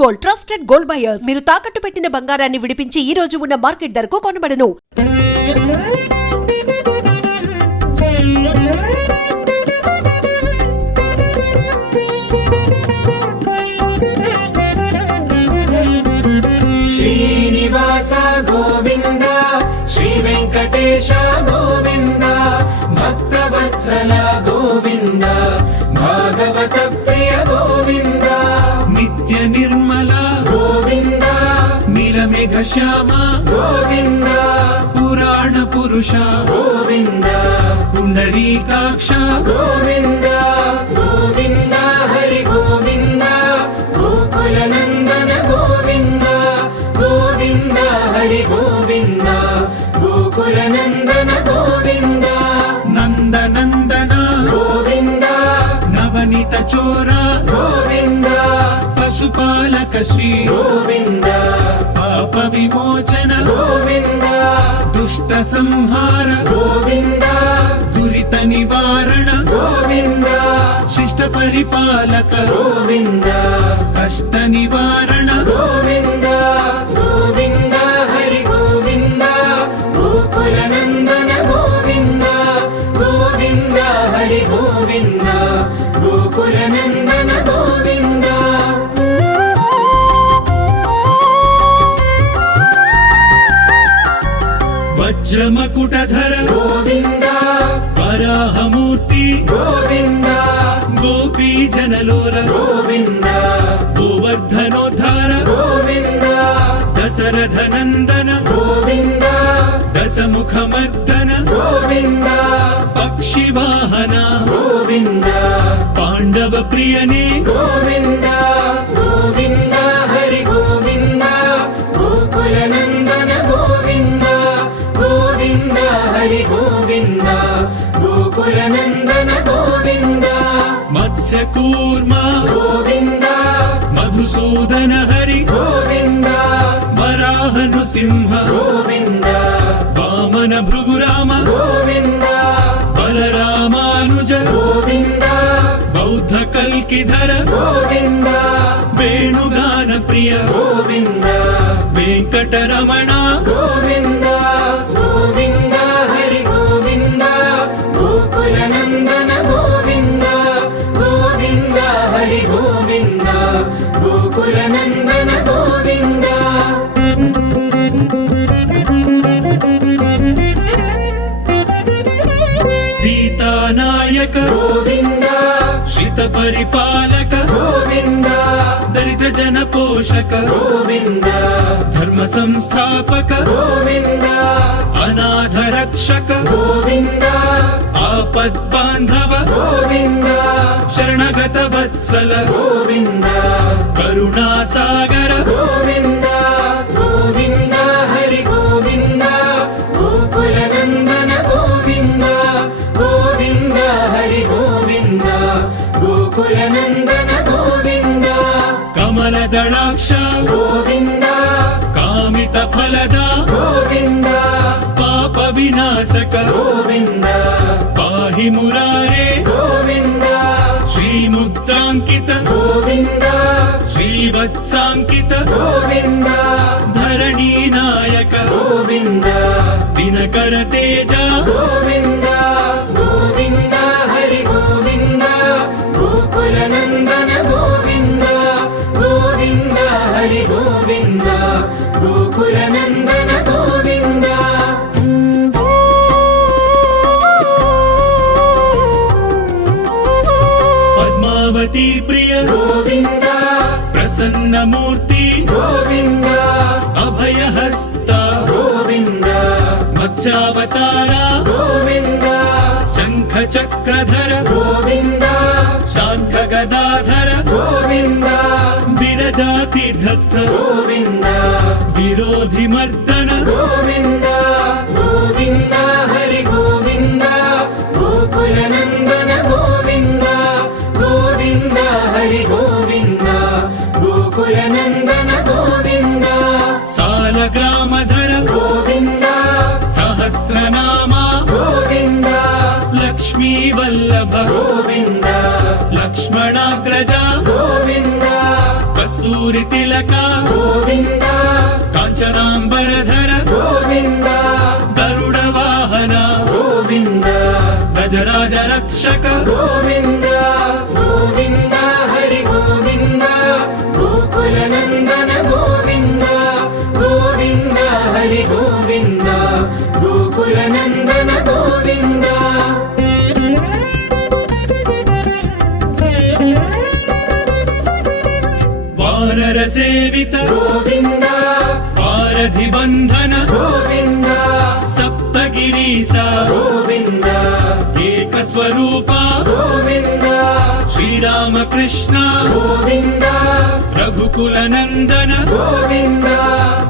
Gold, trusted gold buyers. మీరు తాకట్టు పెట్టిన బంగారాన్ని విడిపించి ఈ రోజు ఉన్న మార్కెట్ ధరకు కొనబడను. శ్రీనివాస గోవింద, శ్రీ వెంకటేశ గోవింద, భక్తవత్సల గోవింద, భాగవత ప్రియ గోవింద, నిత్య నిర్మల గోవింద, నీలమేఘ శ్యామ గోవింద, పురాణ పురుష గోవింద, పుండరీకాక్ష గోవింద, గోవింద హరి గోవింద, గోకుల నందన గోవింద, గోవింద హరి గోవింద, గోకుల నందన గోవింద, నందనందన గోవింద, నవనీత చోర గోవింద, పశుపాలక శ్రీ గోవింద, పాప విమోచన గోవింద, దుష్ట సంహార గోవింద, దురిత నివారణ గోవింద, శిష్ట పరిపాలక గోవింద, కష్ట నివారణ గోవింద, గోవింద హరి గోవింద, గోకుల నందన గోవింద, గోవింద హరి గోవింద, గోకుల నందన గోవింద. వజ్రమకుటధర గోవింద, వరాహమూర్తి గోవింద, గోపీ జనలోల గోవింద, గోవర్ధనోద్ధార గోవింద, దశరథ నందన గోవింద, దశముఖమర్దన గోవింద, పక్షివాహన గోవింద, పాండవ ప్రియనే గోవింద, గోవింద హరి గోవింద, గోకుల నందన గోవింద, గోవింద హరి గోవింద, గోకుల నందన గోవింద, మత్స్యకూర్మ గోవింద, మధుసూదన హరి గోవింద, వరాహ నృసింహ గోవింద, వామన భృగురామ గోవింద, బలరామానుజ గోవింద, బౌద్ధ కల్కిధర గోవింద, వేణుగాన ప్రియ గోవింద, వెంకటరమణ గోవింద, గోవింద హరి గోవింద, గోకుల నందన గోవింద, గోవింద హరి గోవింద, గోకుల నందన గోవింద. సీతానాయక గోవింద, శ్రిత పరిపాలక గోవింద, దళిత జన పోషక గోవింద, ధర్మ సంస్థాపక గోవింద, అనాథ రక్షక గోవింద, ఆపద్ బాంధవ గోవింద, శరణగత వత్సల గోవింద, కరుణా సాగర గోవింద, గోవింద హరి గోవింద, గోకుల నందన గోవింద, గోవింద హరి గోవింద, గోకుల నందన గోవింద, కమల దళాక్ష గోవింద, కామిత ఫలద గోవింద, పాప వినాశక గోవింద, పాహి మురారే గోవింద, శ్రీముద్రాంకిత గోవింద, శ్రీవత్సాంకిత గోవింద, ధరణీ నాయక గోవింద, దినకర తేజ గోవింద, గోవింద హరి గోవింద, గోకుల నందన గోవింద, గోవింద హరి గోవింద, గోకుల నందన గోవింద. పద్మావతి ప్రియ గోవింద, ప్రసన్న మూర్తి గోవింద, అభయహస్త గోవింద, మత్స్యావతార గోవింద, శంఖ చక్రధర గోవింద, శాంఖ గదాధర గోవింద, విరజాతీర్థస్థ గోవింద, విరోధి మర్దన గోవింద, గోవింద హరి గోవింద, గోకుల నందన గోవింద, గోవింద హరి గోవింద, గోకుల నందన గోవింద, సాలగ్రామధర గోవింద, సహస్రనామ గోవింద, లక్ష్మీ లక్ష్మీ వల్లభ గోవింద లక్ష్మణాగ్రజ గోవింద కస్తూరి తిలక గోవింద కాంచనాంబరధర గోవింద గరుడ వాహన గోవింద గజరాజ రక్షక గోవింద గోవింద హరి గోవింద గోకుల నందన గోవింద గోవింద హరి గోవింద గోకుల నందన గోవింద వానర సేవిత గోవింద వారధి బంధన గోవింద సప్తగిరీశ గోవింద ఏక స్వరూప గోవింద శ్రీరామకృష్ణ గోవింద రఘుకుల నందన గోవింద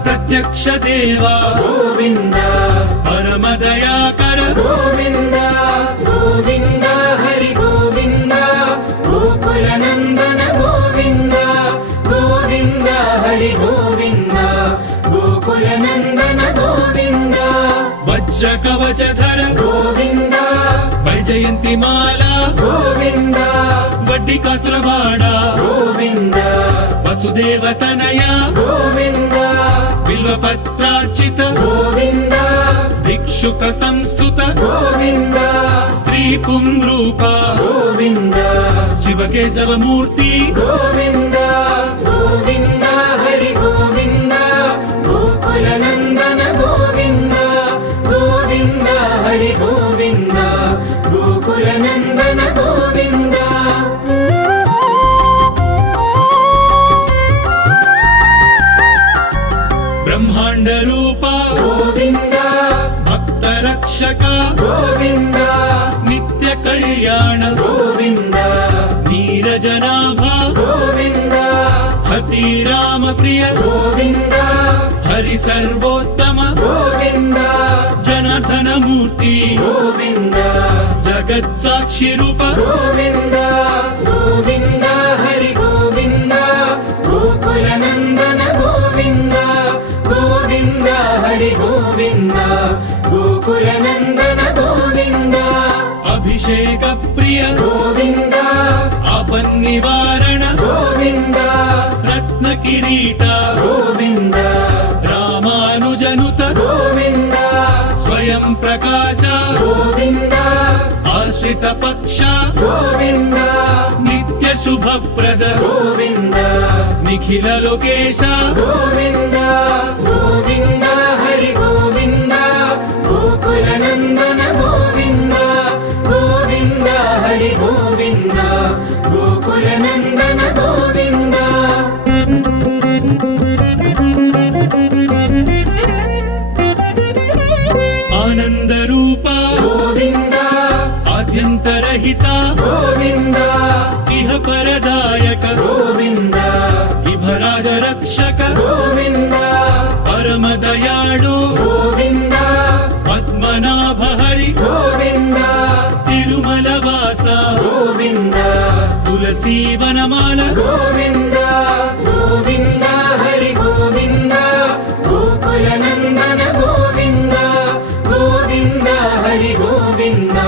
ప్రత్యక్ష దేవా గోవింద పరమ దయాకర గోవింద గోవింద హరి గోవింద గోకుల నందన గోవింద గోవింద హరి గోవింద గోకుల నందన గోవింద వజ్ర కవచధర గోవింద వైజయంతి మాల గోవింద వడ్డీ కాసులవాడ గోవింద వసుదేవ తనయ గోవింద బిల్వపత్రార్చిత గోవింద దిక్షుక సంస్థుత గోవింద స్త్రీ పుంరూప గోవింద శివకేశవమూర్తి గోవింద గోవింద హరి గోవింద గోకుల నందన గోవింద గోవింద హరి గోవింద గోకుల నందన గోవింద బ్రహ్మాండ రూప గోవింద భక్త రక్షక గోవింద నిత్య కళ్యాణ గోవింద నీరజనాభ గోవింద హతి రామ ప్రియ గోవింద హరి సర్వోత్తమ గోవింద జనార్దన మూర్తి గోవింద జగత్ సాక్షి రూప గోవింద గోవింద హరి గోవింద గోకుల నందన గోవింద గోవింద హరి గోవింద గోకుల నందన గోవింద అభిషేక ప్రియ గోవింద ఆపన్నివారణ గోవింద రత్న కిరీట గోవింద రామానుజనుత గోవింద స్వయం ప్రకాశ గోవింద ఆశ్రిత పక్ష గోవింద నిత్య శుభప్రద గోవింద నిఖిల లోకేశ గోవింద గోవింద హరి గోవింద గోకుల నందన గోవింద గోవింద హరి గోవింద గోకుల నందన గోవింద ఆనంద రూప గోవింద ఆద్యంతరహిత గోవింద ఇహ పరదాయక గోవింద విభరాజ రక్షక గోవింద పరమ దయాళు గోవింద పద్మనాభ హరి గోవింద తిరుమల వాస గోవింద తులసీ వనమాల గోవింద గోవింద హరి గోవింద గోకుల నందన గోవింద గోవింద హరి గోవింద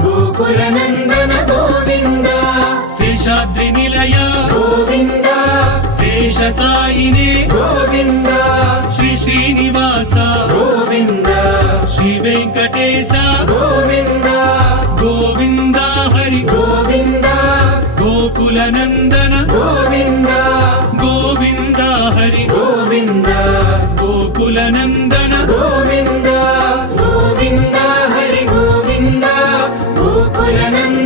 గోకుల నందన గోవింద శేషాద్రి నిలయ గోవింద శేష సాయినే గోవింద శ్రీ శ్రీనివాస గోవింద శ్రీ వెంకటేశ గోవింద గోవింద హరి గోవింద గోకుల నందన గోవింద గోవింద హరి గోవింద గోకుల నందన గోవింద గోవింద హరి గోవింద గోకుల నందన